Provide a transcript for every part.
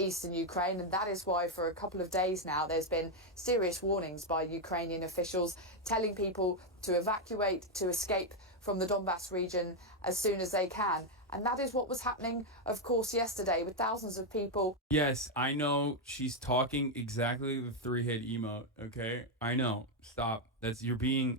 eastern Ukraine, and that is why for a couple of days now there's been serious warnings by Ukrainian officials telling people to evacuate, to escape from the Donbass region as soon as they can. And that is what was happening, of course, yesterday with thousands of people. Yes, I know she's talking exactly the three-head emote, okay? I know. Stop. You're being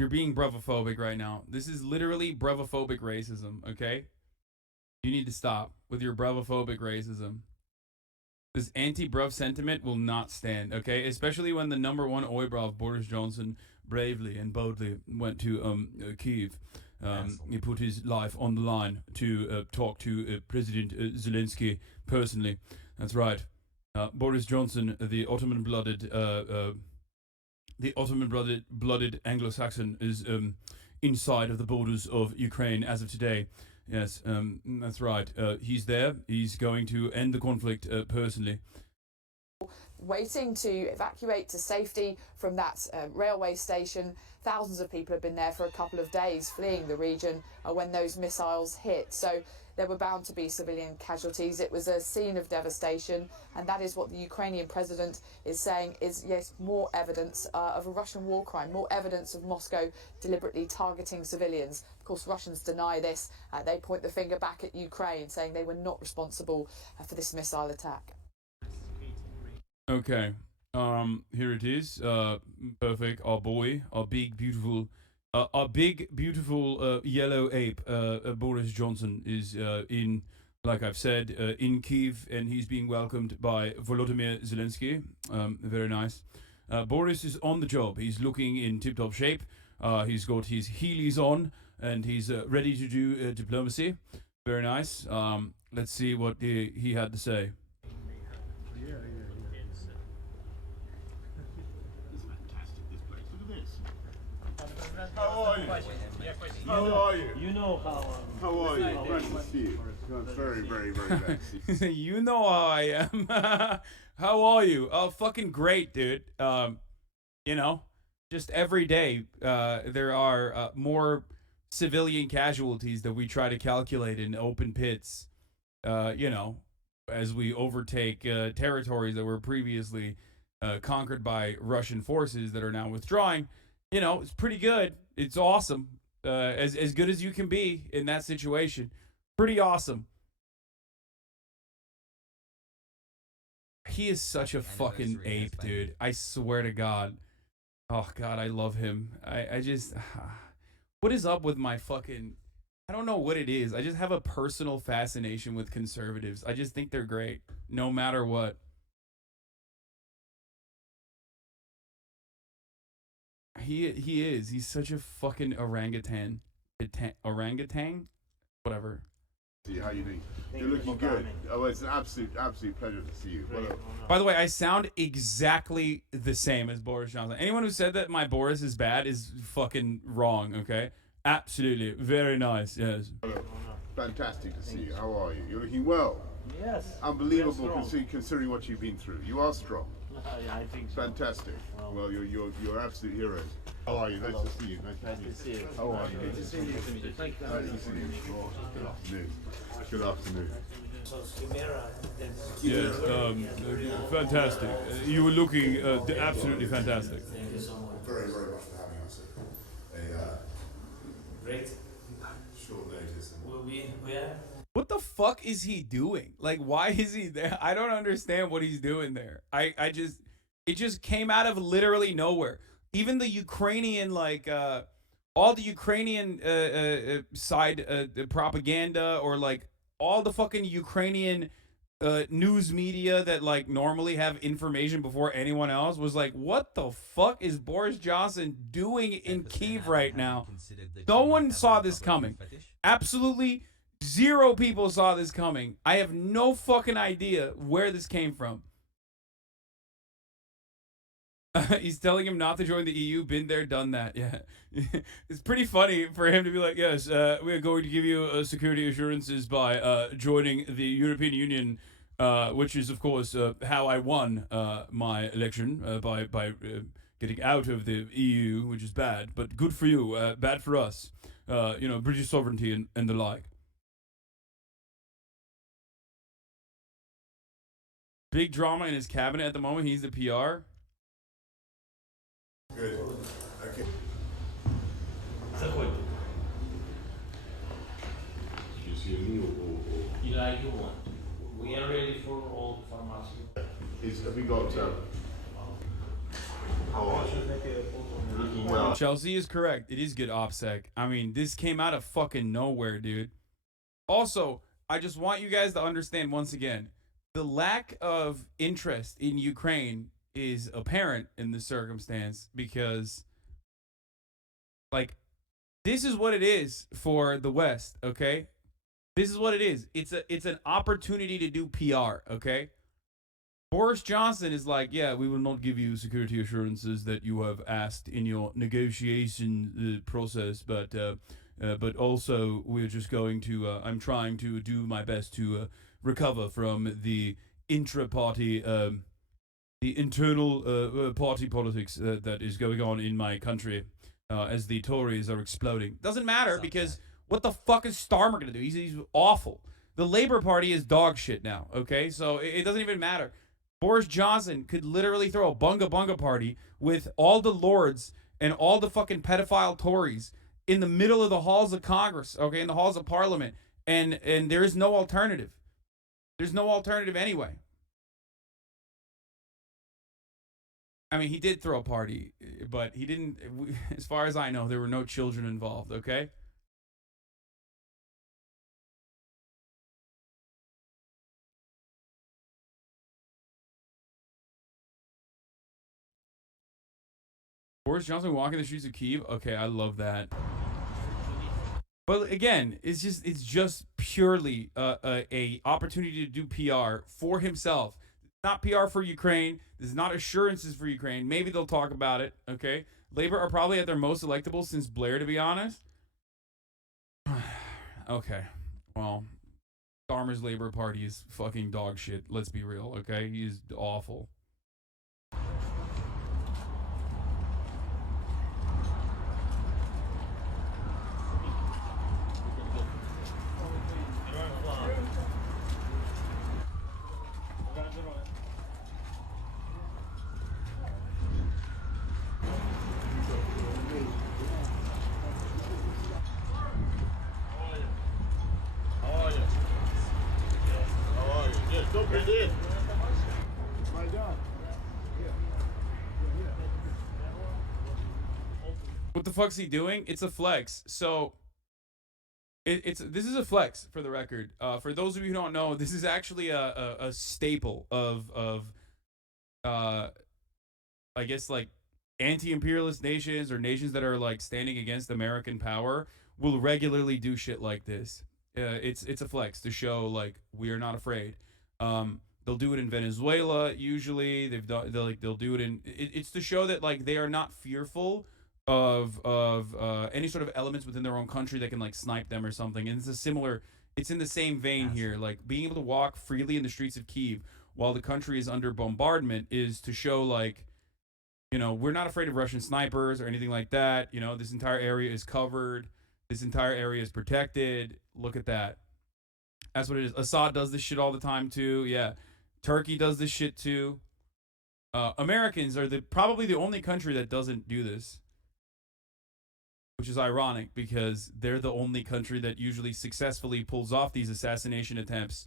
bravophobic right now. This is literally bravophobic racism, okay? You need to stop with your bravophobic racism. This anti-bruv sentiment will not stand, okay? Especially when the number one oibrav, Boris Johnson, bravely and boldly went to Kiev. He put his life on the line to talk to President Zelensky personally. That's right. Boris Johnson, the Ottoman-blooded Anglo-Saxon, is inside of the borders of Ukraine as of today. Yes, that's right. He's there. He's going to end the conflict personally. Waiting to evacuate to safety from that railway station. Thousands of people have been there for a couple of days fleeing the region when those missiles hit. So there were bound to be civilian casualties. It was a scene of devastation, and that is what the Ukrainian president is saying is, yes, more evidence of a Russian war crime, more evidence of Moscow deliberately targeting civilians. Of course, Russians deny this. They point the finger back at Ukraine, saying they were not responsible for this missile attack. Okay. Here it is. Perfect. Our boy, our big beautiful yellow ape, Boris Johnson is in, like I've said, in Kiev, and he's being welcomed by Volodymyr Zelensky. Very nice. Boris is on the job. He's looking in tip-top shape. He's got his heelys on, and he's ready to do diplomacy. Very nice. Let's see what he had to say. How are you? How are you? You know How are you? Nice to see you. Very, very, very nice to see you. You know how I am. How are you? Oh, fucking great, dude. You know, just every day there are more civilian casualties that we try to calculate in open pits. You know, as we overtake territories that were previously conquered by Russian forces that are now withdrawing. You know, it's pretty good. It's awesome. As good as you can be in that situation. Pretty awesome. He is such a fucking ape, dude. I swear to God. Oh, God, I love him. I just... What is up with my fucking... I don't know what it is. I just have a personal fascination with conservatives. I just think they're great. No matter what. He is. He's such a fucking orangutan. Orangutan? Whatever. See how you doing? You're looking good. Oh, it's an absolute pleasure to see you. By the way, I sound exactly the same as Boris Johnson. Anyone who said that my Boris is bad is fucking wrong, okay? Absolutely. Very nice, yes. Fantastic to see you. How are you? You're looking well. Yes. Unbelievable considering what you've been through. You are strong. I think so. Fantastic. Well, you're absolute heroes. How are you? Nice to see you. Nice to see you. How are you? Good to see you. Thank you. Nice to see you. Good afternoon. Good afternoon. Yes, fantastic. You were looking absolutely fantastic. Thank you so much. Very, very much for having us. Great. Short notice. Will we where? What the fuck is he doing? Like, why is he there? I don't understand what he's doing there. It just came out of literally nowhere. Even the Ukrainian, like, all the Ukrainian side propaganda, or like all the fucking Ukrainian news media that like normally have information before anyone else was like, what the fuck is Boris Johnson doing in Kyiv right now? No one saw this coming. Absolutely zero people saw this coming. I have no fucking idea where this came from. He's telling him not to join the EU. Been there, done that. Yeah. It's pretty funny for him to be like, yes, we're going to give you security assurances by joining the European Union, which is, of course, how I won my election, by getting out of the EU, which is bad, but good for you, bad for us. You know, British sovereignty and the like. Big drama in his cabinet at the moment. He's the PR. Good. Okay. Заходь. You like you want. We are ready for all pharmacy. Have we got how are you? Looking well. Chelsea is correct. It is good OPSEC. I mean, this came out of fucking nowhere, dude. Also, I just want you guys to understand once again, the lack of interest in Ukraine is apparent in this circumstance because, like, this is what it is for the West, okay? This is what it is. It's an opportunity to do PR, okay? Boris Johnson is like, yeah, we will not give you security assurances that you have asked in your negotiation process, but also we're just going to, I'm trying to do my best to recover from the intra-party, the internal party politics that is going on in my country as the Tories are exploding. Doesn't matter because what the fuck is Starmer going to do? He's awful. The Labour Party is dog shit now, okay? So it doesn't even matter. Boris Johnson could literally throw a bunga bunga party with all the lords and all the fucking pedophile Tories in the middle of the halls of Congress, okay, in the halls of Parliament, and there is no alternative. There's no alternative anyway. I mean, he did throw a party, but he didn't, as far as I know, there were no children involved, okay? Boris Johnson walking the streets of Kyiv. Okay, I love that. But again, it's just purely a opportunity to do PR for himself. Not PR for Ukraine. This is not assurances for Ukraine. Maybe they'll talk about it. Okay, Labor are probably at their most electable since Blair, to be honest. Okay, well, Starmer's Labour Party is fucking dog shit. Let's be real. Okay, he's awful. What the fuck's he doing? It's a flex. So this is a flex for the record. For those of you who don't know, this is actually a staple of I guess like anti-imperialist nations or nations that are like standing against American power will regularly do shit like this. It's a flex to show like we are not afraid. They'll do it in Venezuela usually. They'll do it in it's to show that like they are not fearful of any sort of elements within their own country that can like snipe them or something. And it's in the same vein here, like being able to walk freely in the streets of Kyiv while the country is under bombardment is to show like, you know, we're not afraid of Russian snipers or anything like that. You know, this entire area is covered. This entire area is protected. Look at that. That's what it is. Assad does this shit all the time too. Yeah. Turkey does this shit too. Americans are probably the only country that doesn't do this. Which is ironic because they're the only country that usually successfully pulls off these assassination attempts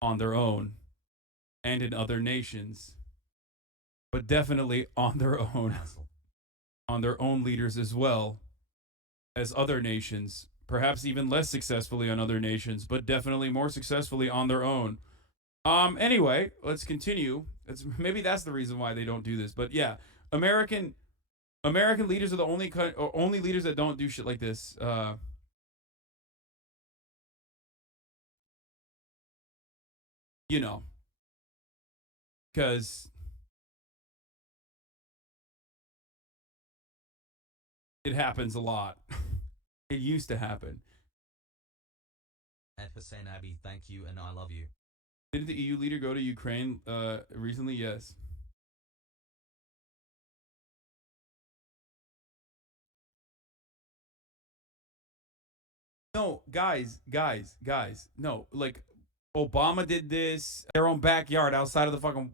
on their own and in other nations. But definitely on their own leaders as well as other nations. Perhaps even less successfully on other nations, but definitely more successfully on their own. Anyway, let's continue. Maybe that's the reason why they don't do this. But yeah, American leaders are the only leaders that don't do shit like this. You know, because it happens a lot. It used to happen. At HasanAbi, thank you, and I love you. Did the EU leader go to Ukraine recently? Yes. No, guys. No, like Obama did this. Their own backyard outside of the fucking,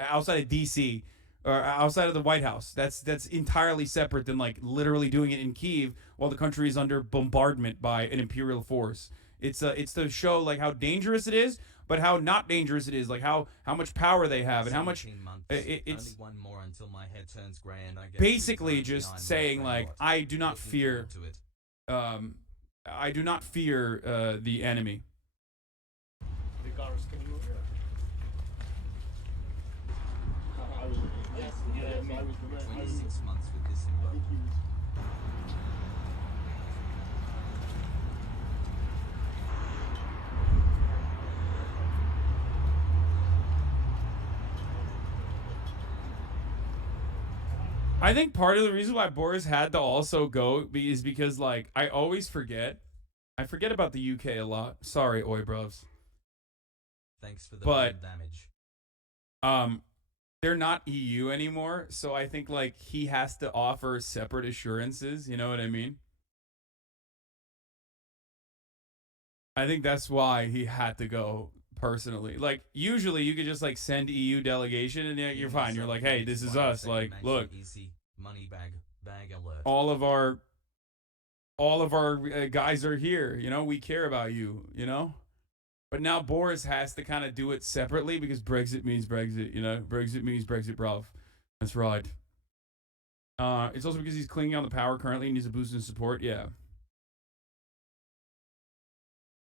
outside of D.C. or outside of the White House. That's entirely separate than like literally doing it in Kiev while the country is under bombardment by an imperial force. It's to show like how dangerous it is, but how not dangerous it is. Like how much power they have and how much. It's only one more until my head turns gray and I get basically just saying like I do not fear. I do not fear the enemy. Can you move here? I was the man. 26 months with this symbolic. I think part of the reason why Boris had to also go is because like I always forget. I forget about the UK a lot. Sorry, oi bros. Thanks for the damage. They're not EU anymore, so I think like he has to offer separate assurances, you know what I mean? I think that's why he had to go personally. Like usually you could just like send EU delegation and you're fine. You're like, "Hey, this is us. Like, look, easy money bag alert. all of our guys are here, you know? We care about you, you know?" But now Boris has to kind of do it separately because Brexit means Brexit, you know? Brexit means Brexit, bruv. That's right. It's also because he's clinging on the power currently and needs a boost in support. Yeah.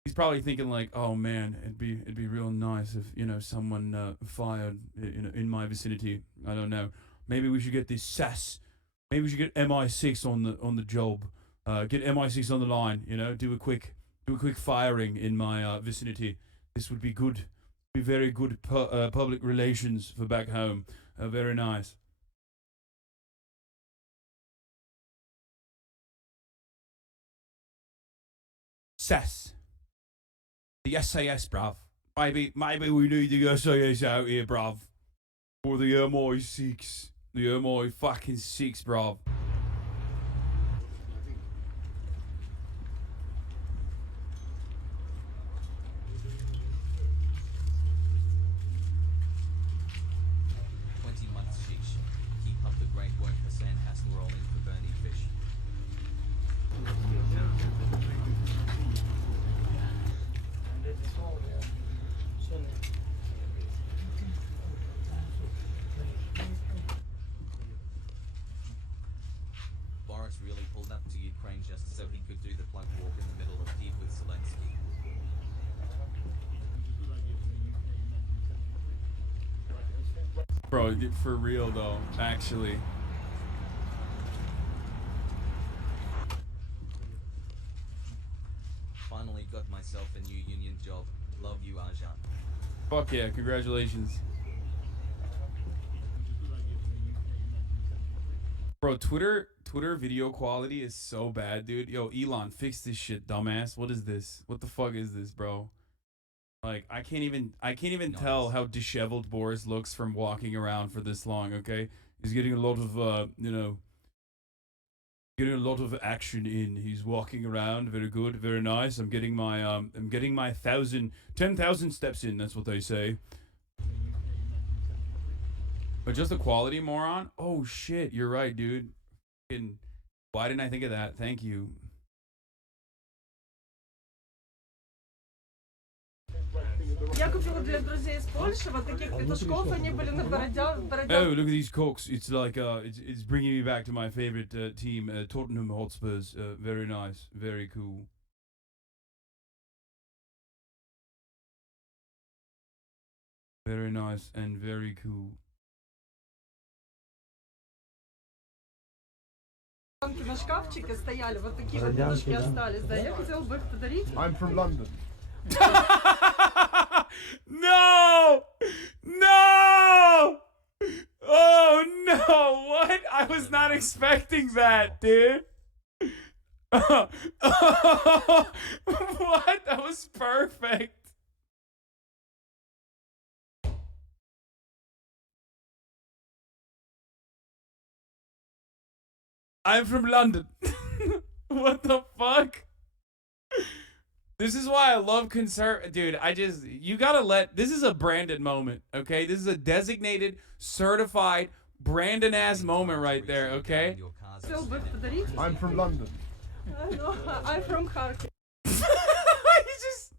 He's probably thinking like, oh man, it'd be real nice if, you know, someone fired in my vicinity. I don't know. Maybe we should get this SAS. Maybe we should get MI6 on the job. Get MI6 on the line, you know, do a quick firing in my vicinity. This would be good. Be very good public relations for back home. Very nice. SAS. The SAS, bruv. Maybe we need the SAS out here, bruv. Or the MI6. The MI fucking 6, bruv. Boris really pulled up to Ukraine just so he could do the plug walk in the middle of Kyiv with Zelensky. Bro, for real though, actually. Finally got myself a new union job. Love you, Arjan. Fuck yeah, congratulations. Bro, Twitter video quality is so bad, dude. Yo, Elon, fix this shit, dumbass. What is this? What the fuck is this, bro? Like, I can't even Nice. tell how disheveled Boris looks from walking around for this long, okay? He's getting a lot of, getting a lot of action in. He's walking around, very good, very nice. I'm getting my 10,000 steps in, that's what they say. But just the quality, moron? Oh, shit, you're right, dude. Why didn't I think of that? Thank you. Я купила для друзей из Польши вот таких петушков, они были на Oh, look at these cocks. It's like, it's bringing me back to my favorite team, Tottenham Hotspurs. Very nice, very cool. Very nice and very cool. на шкафчике стояли, вот такие вот петушки остались, да, я хотела бы их подарить. I'm from London. No! No! Oh no! What? I was not expecting that, dude. What? That was perfect. I'm from London. What the fuck? This is why I love dude. You gotta this is a Brandon moment, okay? This is a designated, certified, Brandon ass moment right there, okay? Хотел бы подарить. I'm from London. No, I'm from Kharkiv. He's just.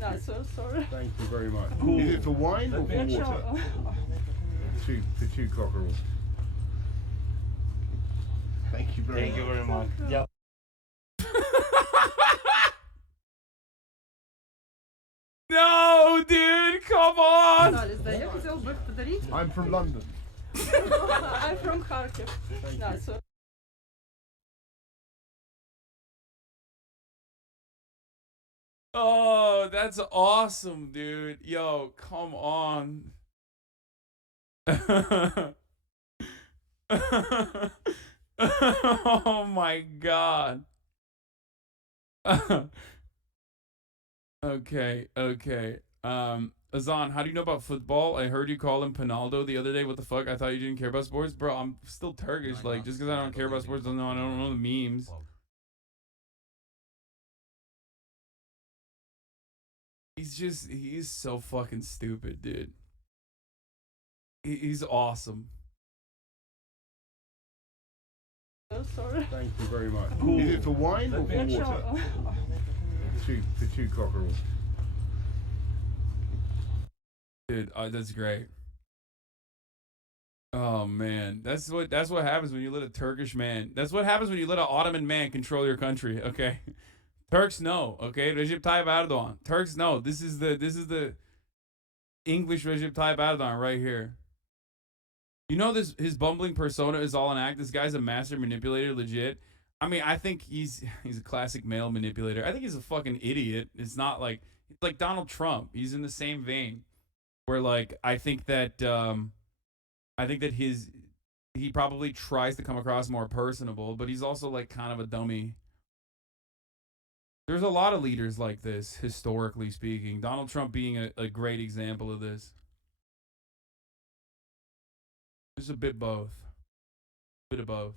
No, so sorry. Thank you very much. Is it for wine or for water? For two cockerels. Thank you very much. Thank you very much. Yeah. No, dude, come on. Да, я хотел бы подарить. I'm from London. I'm from Kharkiv. No, so Oh, that's awesome, dude. Yo, come on. Oh my god. Okay. Azan, how do you know about football? I heard you call him Pinaldo the other day. What the fuck? I thought you didn't care about sports. Bro, I'm still Turkish. Like, just because I don't care about sports doesn't mean I don't know the memes. He's so fucking stupid, dude. He's awesome. sorry. Thank you very much. Is it for wine or for water? For two cockerels. Dude, that's great. Oh man, that's what happens when you let a Turkish man. That's what happens when you let an Ottoman man control your country. Okay, Turks know. Okay, Recep Tayyip Erdogan. Turks know. This is the English Recep Tayyip Erdogan right here. You know his bumbling persona is all an act. This guy's a master manipulator, legit. I mean, I think he's a classic male manipulator. I think he's a fucking idiot. It's not like Donald Trump. He's in the same vein. Where like I think that he probably tries to come across more personable, but he's also like kind of a dummy. There's a lot of leaders like this, historically speaking. Donald Trump being a great example of this. Just a bit both. Bit of both.